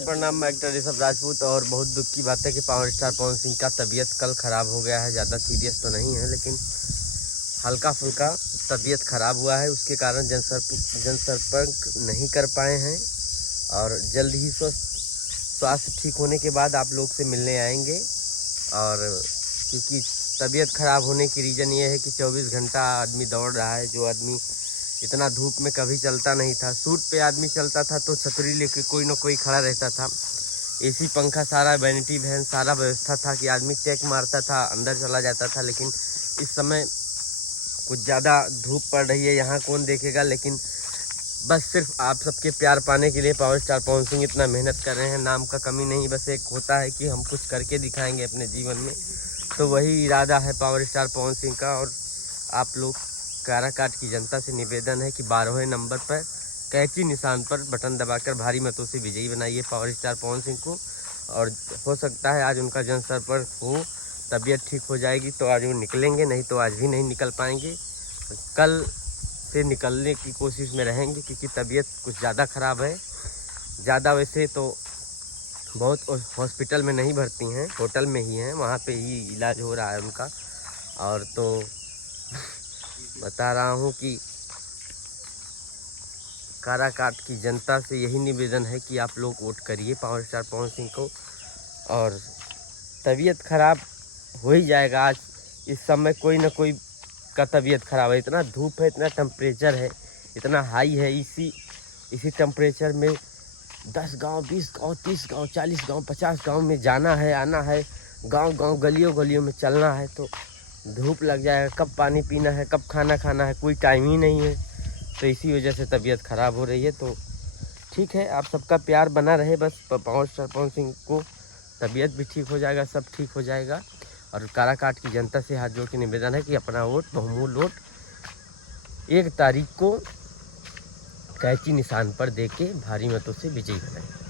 प्रणाम, मैं एक्टर ऋषभ राजपूत। और बहुत दुख की बात है कि पावर स्टार पवन सिंह का तबीयत कल ख़राब हो गया है। ज़्यादा सीरियस तो नहीं है, लेकिन हल्का फुल्का तबीयत ख़राब हुआ है। उसके कारण जनसंपर्क नहीं कर पाए हैं और जल्द ही स्वास्थ्य ठीक होने के बाद आप लोग से मिलने आएंगे। और क्योंकि तबीयत ख़राब होने की रीज़न ये है कि 24 घंटा आदमी दौड़ रहा है। जो आदमी इतना धूप में कभी चलता नहीं था, सूट पे आदमी चलता था तो छतरी लेके कोई ना कोई खड़ा रहता था। एसी पंखा सारा, वैनिटी वैन सारा व्यवस्था था कि आदमी टेक मारता था, अंदर चला जाता था। लेकिन इस समय कुछ ज़्यादा धूप पड़ रही है, यहाँ कौन देखेगा। लेकिन बस सिर्फ आप सबके प्यार पाने के लिए पावर स्टार पवन सिंह इतना मेहनत कर रहे हैं। नाम का कमी नहीं, बस एक होता है कि हम कुछ करके दिखाएंगे अपने जीवन में। तो वही इरादा है पावर स्टार पवन सिंह का। और आप लोग काराकाट की जनता से निवेदन है कि 12वें नंबर पर कैंची निशान पर बटन दबाकर भारी मतों से विजयी बनाइए पावर स्टार पवन सिंह को। और हो सकता है आज उनका जनसंपर्क हो, तबीयत ठीक हो जाएगी तो आज वो निकलेंगे, नहीं तो आज भी नहीं निकल पाएंगे। कल से निकलने की कोशिश में रहेंगे क्योंकि तबीयत कुछ ज़्यादा ख़राब है। ज़्यादा वैसे तो बहुत हॉस्पिटल में नहीं भर्ती हैं, होटल में ही हैं, वहाँ पे ही इलाज हो रहा है उनका। और तो बता रहा हूँ कि काराकाट की जनता से यही निवेदन है कि आप लोग वोट करिए पावर स्टार पवन सिंह को। और तबीयत खराब हो ही जाएगा आज। इस समय कोई ना कोई का तबीयत खराब है। इतना धूप है, इतना टेम्परेचर है, इतना हाई है। इसी टेम्परेचर में 10 गांव, 20 गांव, 30 गांव, 40 गांव, 50 गांव में जाना है, आना है, गांव गलियों गलियों में चलना है, तो धूप लग जाएगा। कब पानी पीना है, कब खाना खाना है, कोई टाइम ही नहीं है। तो इसी वजह से तबीयत ख़राब हो रही है। तो ठीक है, आप सबका प्यार बना रहे बस पावर स्टार पवन सिंह को। तबीयत भी ठीक हो जाएगा, सब ठीक हो जाएगा। और काराकाट की जनता से हाथ जोड़ के निवेदन है कि अपना वोट, बहुमूल्य वोट 1 तारीख को कैंची निशान पर दे के भारी मतों से विजयी बनाएं।